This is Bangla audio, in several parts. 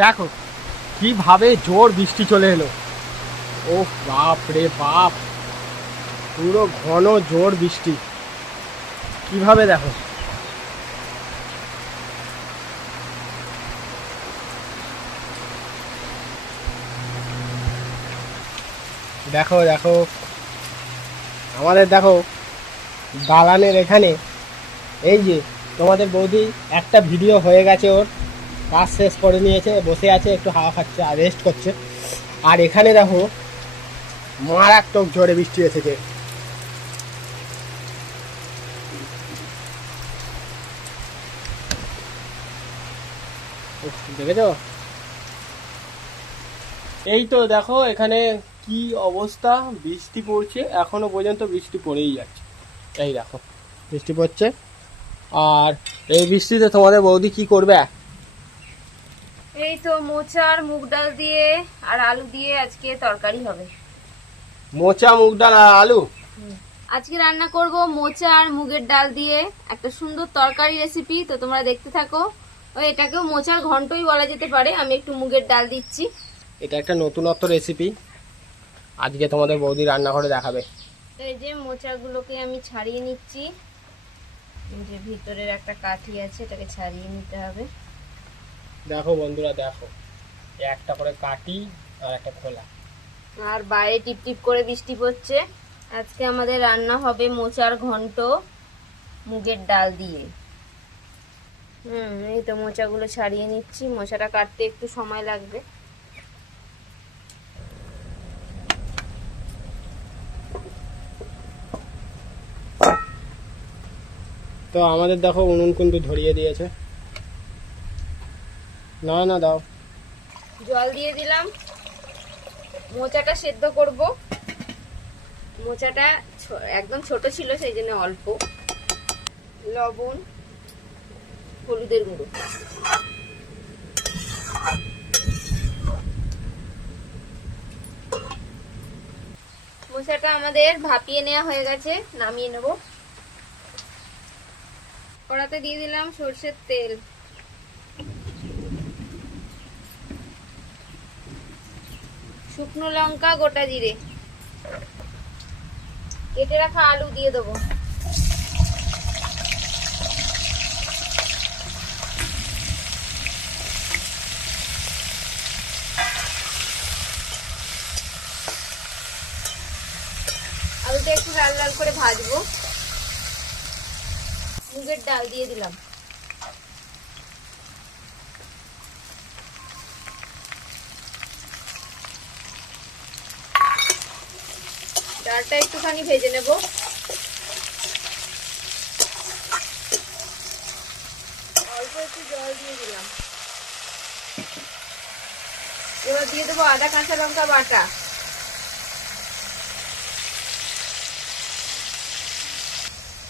দেখো কিভাবে জোর বৃষ্টি চলে এলো। ও বাপ রে বাপ, পুরো ঘন জোর বৃষ্টি কিভাবে দেখো। দেখো দেখো আমাদের দেখো দালানের এখানে, এই যে তোমাদের বৌদি একটা ভিডিও হয়ে গেছে, ওর কাজ শেষ করে নিয়েছে, বসে আছে একটু হাওয়া খাচ্ছে আর রেস্ট করছে। আর এখানে দেখো মারাত্মক ঝড়ে বৃষ্টি এসেছে। উফ, দেখেছো? এই তো দেখো এখানে কি অবস্থা, বৃষ্টি পড়ছে এখনো পর্যন্ত, বৃষ্টি পড়েই যাচ্ছে। এই দেখো বৃষ্টি পড়ছে। আর এই বৃষ্টিতে তোমাদের বৌদি কি করবে? এই তো মোচা আর মুগ ডাল দিয়ে আর আলু দিয়ে আজকে তরকারি হবে। মোচা, মুগ ডাল আর আলু। আজকে রান্না করব মোচা আর মুগের ডাল দিয়ে একটা সুন্দর তরকারি রেসিপি, তো তোমরা দেখতে থাকো। এটাকেও মোচার ঘন্টই বলা যেতে পারে, আমি একটু মুগের ডাল দিচ্ছি। এটা একটা নতুনত্ব রেসিপি, আজকে তোমাদের বৌদি রান্নাঘরে দেখাবে। এই যে মোচাগুলোকে আমি ছাড়িয়ে নিচ্ছি, এই যে ভিতরের একটা কাঠি আছে, এটাকে ছাড়িয়ে নিতে হবে। দেখো বন্ধুরা দেখো, একটা করে কাটি আর একটা খোলা। আর বাইরে টিপ টিপ করে বৃষ্টি পড়ছে। আজকে আমাদের রান্না হবে মোচার ঘন্ট মুগের ডাল দিয়ে। এই তো মোচাগুলো ছাড়িয়ে নিচ্ছি, মোচাটা কাটতে একটু সময় লাগবে। তো আমাদের দেখো উনুন কিন্তু ধরিয়ে দিয়েছে। না না দাও। জল দিয়ে দিলাম, মোচাটা সেদ্ধ করব। মোচাটা একদম ছোট ছিল, সেই জন্য অল্প লবণ, হলুদের গুঁড়ো। মোচাটা আমাদের ভাপিয়ে নেওয়া হয়ে গেছে, নামিয়ে নেব। কড়াতে দিয়ে দিলাম সরষের তেল, শুকনো লঙ্কা, গোটা জিরে, কেটে রাখা আলু দিয়ে দেবো। আলুটা একটু লাল লাল করে ভাজবো। মুগের ডাল দিয়ে দিলাম। ডালটা একটুখানি ভেজে নেব। অল্প একটু জল দিয়ে দিলাম। এবার দিয়ে দেবো আদা কাঁচা লঙ্কা বাটা,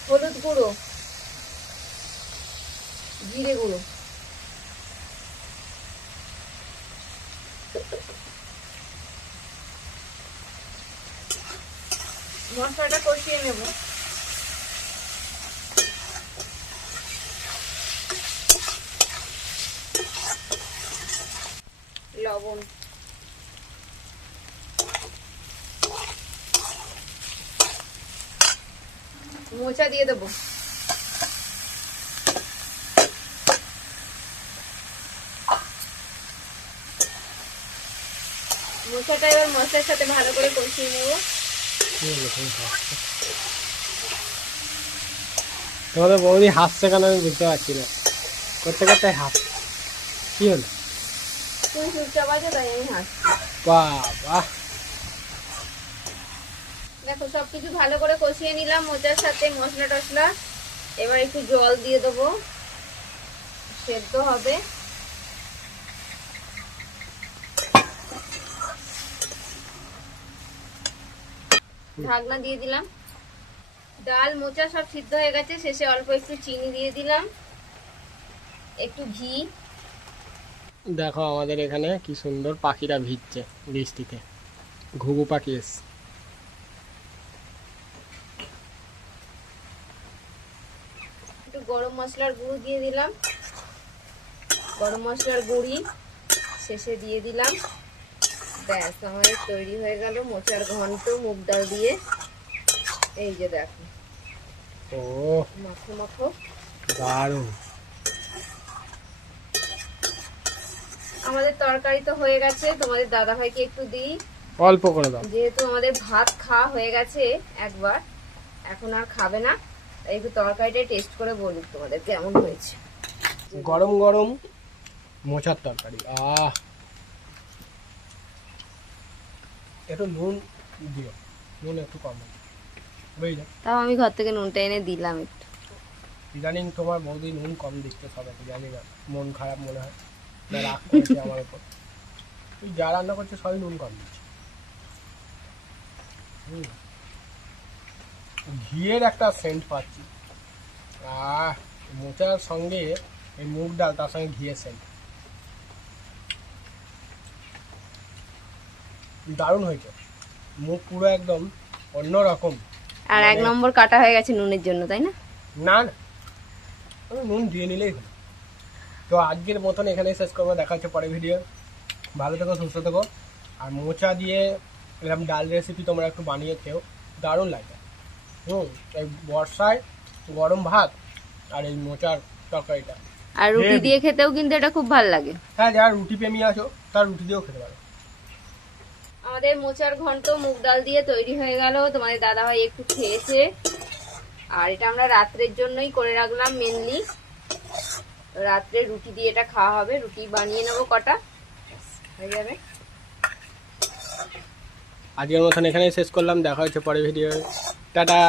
হলুদ গুঁড়ো, জিরে গুঁড়ো, মশলাটা কষিয়ে নেব। লবণ, মোচা দিয়ে দেবো। মোচাটা এবার মশলার সাথে ভালো করে কষিয়ে নেব। তোমাদের বৌদি হাসছে কেন আমি বুঝতে পারছি না, করতে করতে হাস। কি হলো? তুমি চুপচাপ আছো তাই আমি হাসছি। বাবা, দেখো সবকিছু ভালো করে কষিয়ে নিলাম মোচার সাথে মশলা টশলা। এবার একটু জল দিয়ে দেবো, সেদ্ধ হবে। ঢাকনা দিয়ে দিলাম। ডাল মোচা সব সিদ্ধ হয়ে গেছে, শেষে অল্প একটু চিনি দিয়ে দিলাম, একটু ঘি। দেখো আমাদের এখানে কি সুন্দর পাখিরা ভিজছে বৃষ্টিতে, ঘুঘু পাখি এসছে। একটু গরম মশলার গুঁড়ো দিয়ে দিলাম, গরম মশলার গুঁড়ি, শেষে দিয়ে দিলাম। ব্যাস আমাদের তৈরি হয়ে গেল মোচার ঘন্ট মুগ ডাল দিয়ে। এই যে দেখো, ও মাখো মাখো, দারুণ। আমাদের তরকারি তো হয়ে গেছে, তোমাদের দাদা ভাইকে একটু দিই, অল্প করে দাও। যেহেতু আমাদের ভাত খাওয়া হয়ে গেছে একবার, এখন আর খাবে না, তাই একটু তরকারিটা টেস্ট করে বলুক তোমাদের কেমন হয়েছে। গরম গরম মোচার তরকারি, একটু নুন দিও, নুন একটু কম বুঝলে। তাও আমি ঘর থেকে নুনটা এনে দিলাম একটু। ইদানিং তোমার বৌদি নুন কম দিচ্ছে সবাইকে, জানি না, মন খারাপ মনে হয় না রাগ করেছে আমার উপর। তুই যা রান্না করছে সবই নুন কম দিচ্ছে। ঘিয়ের একটা সেন্ট পাচ্ছি, মোচার সঙ্গে এই মুগ ডাল, তার সঙ্গে ঘিয়ের সেন্ট, দারুণ হয়েছে। মুখ পুরো একদম অন্যরকম। আর 1 নম্বর কাটা হয়ে গেছে নুনের জন্য, তাই না? না না, আমি নুন দিয়ে নিলেই হলো। তো আজকের মতন এখানেই শেষ করবো, দেখা হচ্ছে পরে ভিডিও। ভালো থেকো, সুস্থ থেকো। আর মোচা দিয়ে এরকম ডাল রেসিপি তোমরা একটু বানিয়ে খেও, দারুণ লাগে। এই বর্ষায় গরম ভাত আর এই মোচার তরকারিটা, আর রুটি দিয়ে খেতেও কিন্তু এটা খুব ভালো লাগে। হ্যাঁ, যারা রুটি প্রেমী আছো তারা রুটি দিয়েও খেতে পারো। আমাদের মোচার ঘন্ট মুগ ডাল দিয়ে তৈরি হয়ে গেল, তোমাদের দাদা ভাই একটু খেয়েছে। আর এটা আমরা রাত্রের জন্যই করে রাখলাম মেনলি, রাত্রে রুটি দিয়ে এটা খাওয়া হবে। রুটি বানিয়ে নেবো কটা, হয়ে যাবে। আজকের মতন এখানেই শেষ করলাম, দেখা হচ্ছে পরে ভিডিও। টাটা।